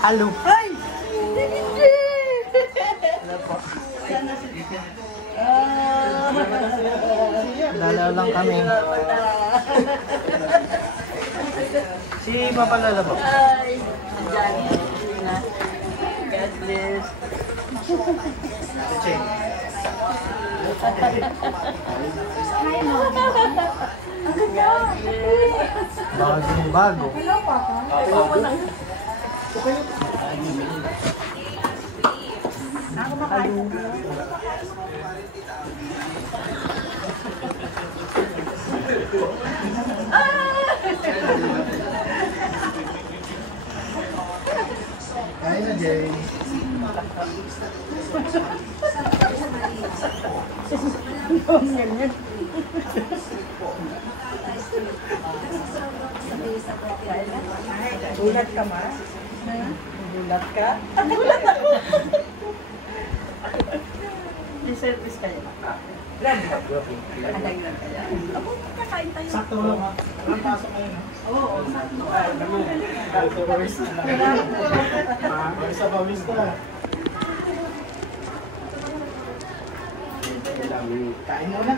Halo. Ay! Ano po? Dalaw lang kami. Si Papa Lala po. Ay! Johnny. God bless. Cheng. Bagong bago. Hello, Papa. Ako makain. Kain na, Jay. Gulat ka, Ma? Gulat ka? Gulat ako! May service kayo? Grab. Anday grab kaya? Ako, kakain tayo. Sakto lang ha. Ang pasok kayo na. Oo, sakto. Ay, Ito pawis na. Pawis na pawis na. Kain mo na.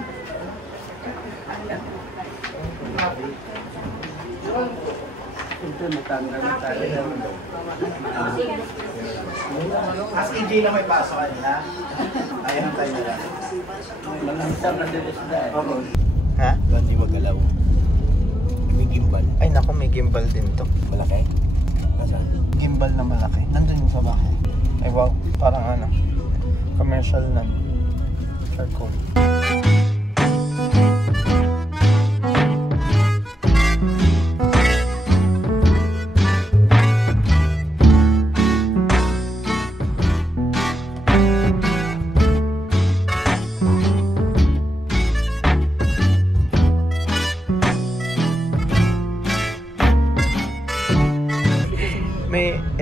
Ito natanggal na tayo. As EJ lang may pasok kanina. Ayan ang tayo nila. Malangisang na din isda eh. Oo. Ha? Hindi magalaw. May gimbal. Ay naku, may gimbal din to. Malaki? Nasaan? Gimbal na malaki. Nandun yung sa bahay. Ay wow, parang ano, commercial na. Charcoal.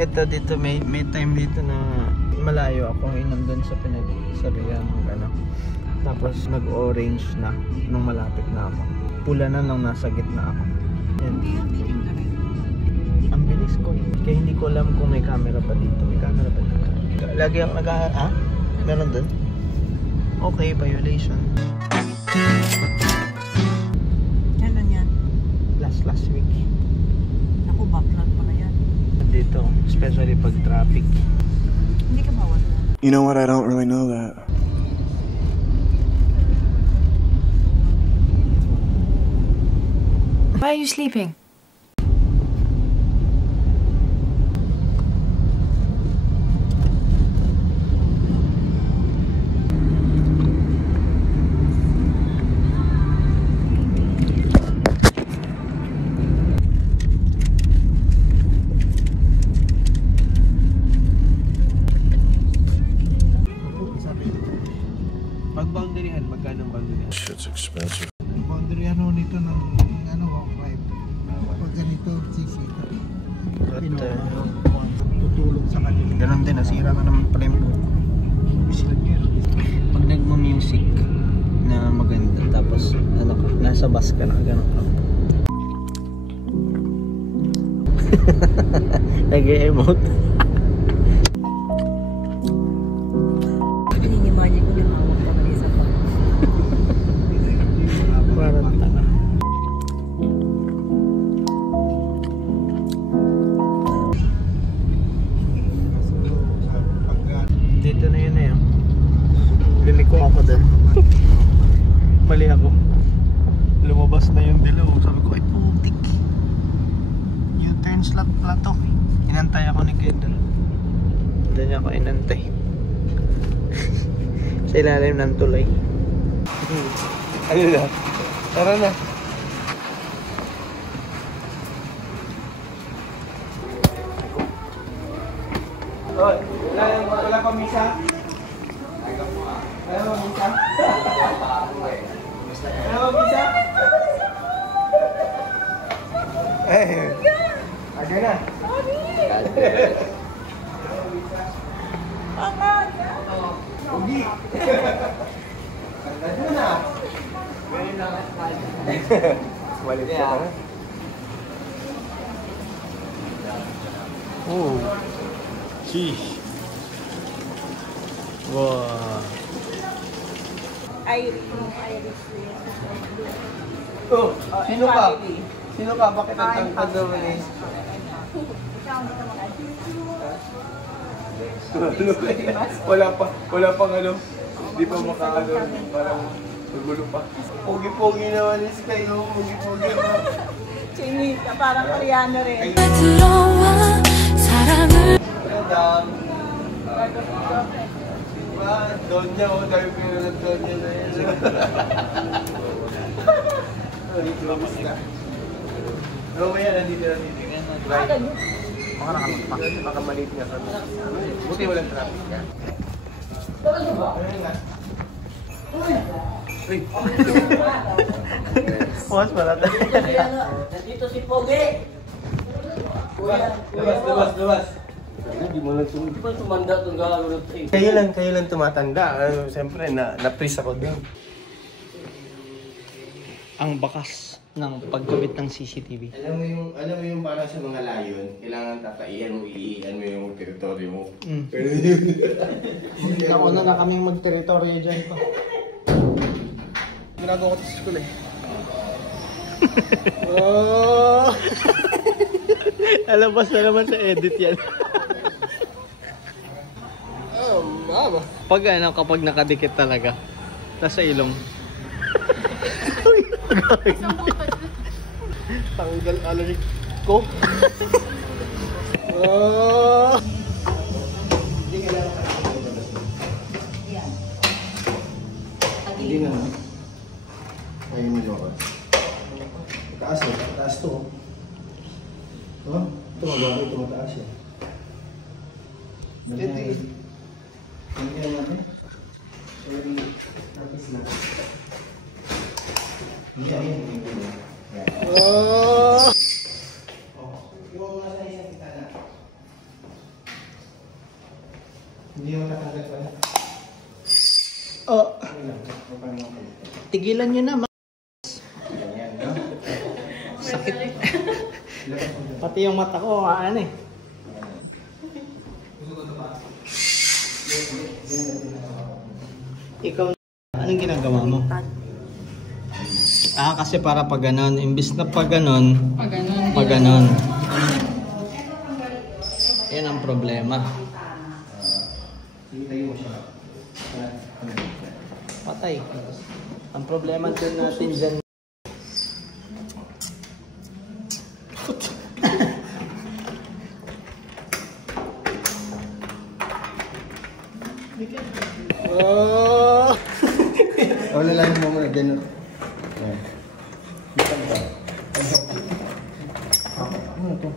Eto dito may time dito na malayo akong inom doon sa pinagsabihan ng ano. Tapos nag-orange na nung malapit na ako. Pula na nung nasa gitna ako. Yan. Ang bilis ko. Kaya hindi ko alam kung may camera pa dito. May camera pa dito. Lagi ako meron doon? Okay, violation. Kailan yan? Last week. Ako, backlog pa na yan. Dito, especially pag traffic. Hindi ka bawal na. You know what? I don't really know that. Why are you sleeping? Pag boundaryhan, magkano ang boundaryhan? Shit's expensive. Ang boundary ano nito ng ano 1.5. Pag ganito 6 tutulog sa kanila. Ganon din, nasira na naman pala yung buko. Pag nagmo-music na maganda, tapos ano ka, nasa bus ka na, ganon ka. Nag-e-emote. Pinimagine ko lumawag ka na isa pa. Parang tanga. Dito na yun na yun. Liliko ako dun. Mali ako. Lumabas na yung dilaw. Sabi ko, ay putik. U-turn slot pala to. Inantay ako ni Kendall. Doon niya ako inantay. Sa ilalim ng tulay. Ano na? Tara na. Oy, wala pa misa? Wala pa misa? Wala pa misa? Eh. Aga na. Ugi. Ano na? Walit ka na. Oh. Sheesh. Wow. Oh, sino ka? Sino ka? Bakit ang tangkad naman eh? Wala pang ano. Hindi pa makaano. Parang magulo pa. Pogi-pogi naman ni Sky. Pogi-pogi naman. Chinita, parang Koreano rin. Madam. Diba? Donya o. Dahil pinunod Donya na yun. Kamusta? Mamaya nandito. Baka nakalagpak. Baka maliit nga kami. Buti walang traffic ka. Ayun nga. Uy! Mas pala tayo. Nandito si Pogi. Luwas. Hindi mo lang sumunod. Di ba tumanda itong gagawin ito? Kayo lang tumatanda. Siyempre, na-freeze ako din. Ang bakas ng pagkabit ng CCTV. Alam mo yung para sa mga layon, kailangan tataian mo, iian mo yung teritoryo mo. Pero Hindi ako na kaming mag-teritoryo dyan ko. ginagawa ko sa school eh. Oh! Alabas na naman sa edit yan. Mama. Pag ano, kapag nakadikit talaga. Nasa ilong. Tanggal alarik ko. Oh! Hindi na. Ayun mo ako. Taas eh. Taas to. Oh, ito magbago ito mataas eh. Steady. Hindi natin. Sorry. Tapos na. Hindi ayun. Oh! Yung nasa isang kita na. Hindi yung tatanggal pa na. Oh! Tigilan nyo na, sakit. Pati yung mata ko, ano eh. Ikaw, anong ginagawa mo? Kasi para pag ganon, imbis na pag ganon, pag ganon. Yan ang problema. Patay. Ang problema din natin dyan. Oh! Wala lang mo muna dyan. Ano to?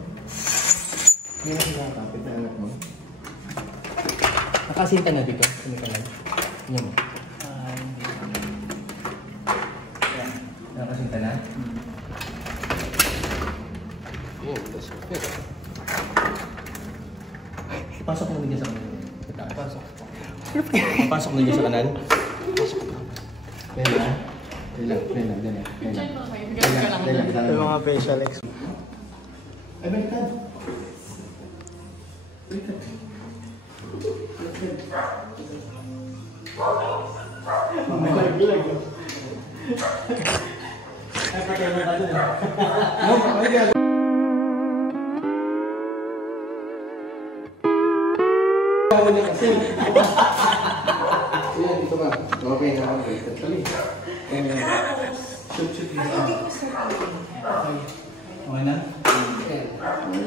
Hindi na sinakapit na anak mo. Nakasinta na dito. Ano ka lang? Yan mo. Nakasinta na? Oh, that's good. Pasok mo dyan sa kanan. Pasok. Pasok mo dyan sa kanan. Dala. Yung mga facial ex. Ay, baliktad. Yan, ito ba? Okay na ako. Shoot na ako. Okay na? Kamay.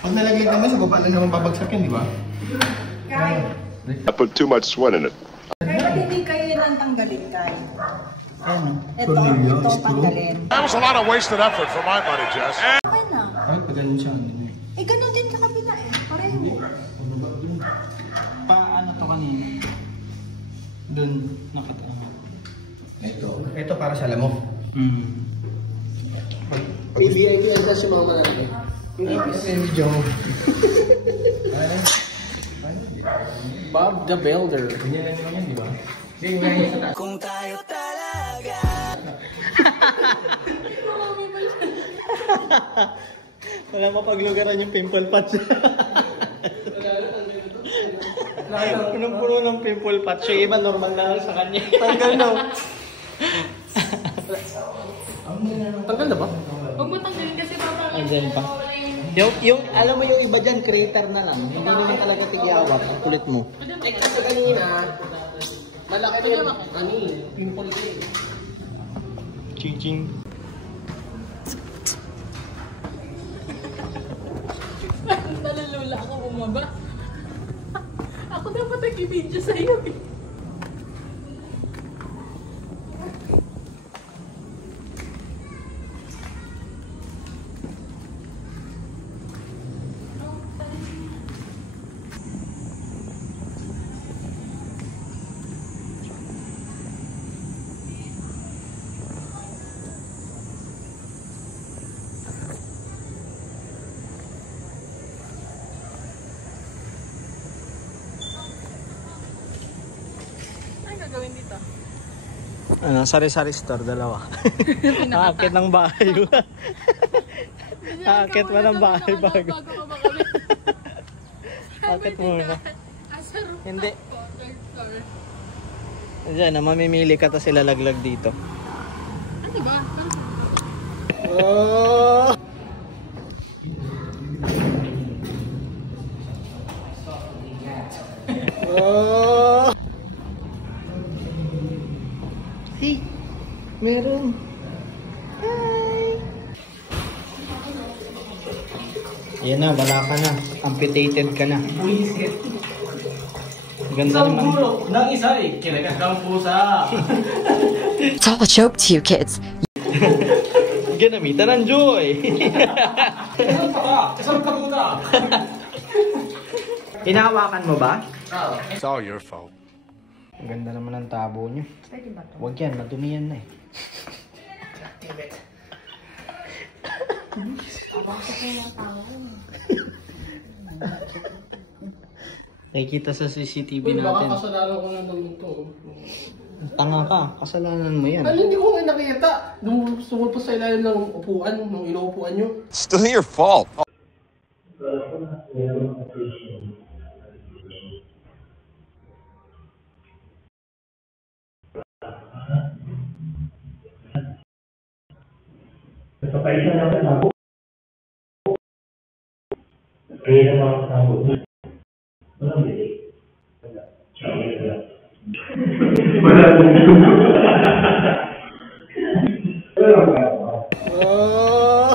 Pag nalagay naman sa baba na naman babagsakin, di ba? I put too much sweat in it. Kaya hindi kayo nang tanggalin, Kai. Ayan o. Ito tanggalin. That was a lot of wasted effort for my money, Jess. Okay na. Ay, pag ganun siya. Eh, ganun din sa kabila eh. Pareho. Paano to kanina? Doon nakatama. Ito para sa lamok. PBI ko yan kasi mga malaki. Medyo. Bob the Builder. Ganyan lang naman yan, di ba? Kung tayo talaga. Wala mapaglugaran yung pimple patch. Punong-puno ng pimple patch. Yung iba normal na lang sa kanya. Tanggal na. Tanggal na ba? Huwag mo tanggalin kasi parang Andyan pa. Yung, alam mo yung iba dyan, crater na lang. Hindi naman talaga tigyawat. Ang kulit mo. Eh kasi kanina, malaki na yung pimple ko. Ching-ching. nalulula ako bumaba. Ako dapat nag-video sa'yo eh. Gawin dito. Ano, sari-sari store, dalawa. Aakit ng bahay. Aakit mo ng bahay bago. Aakit muna. Hindi. Diyan, mamimili ka ta sila laglag dito. Ano ba? Oh! Oh! Hey, meron. Hi. Yan na, wala ka na. Amputated ka na. Ganda naman. Nang isa eh, kinagat kang pusa. It's all a joke to you kids. Ginamitan ng joy. Kasama ka puta. Hinahawakan mo ba? It's all your fault. Ang ganda naman ng tabo nyo. Huwag yan, madumi yan na eh. Nakikita sa CCTV Baka natin. kasalanan ko na naman ito. Tanga ka, kasalanan mo yan. Hindi ko nga nakita. Nung sungol pa sa ilalim ng upuan, nung inuupuan nyo. Still your fault. Papaisa na ang tabo. Kaya naman ang tabo. Walang bilik. Wala. Wala.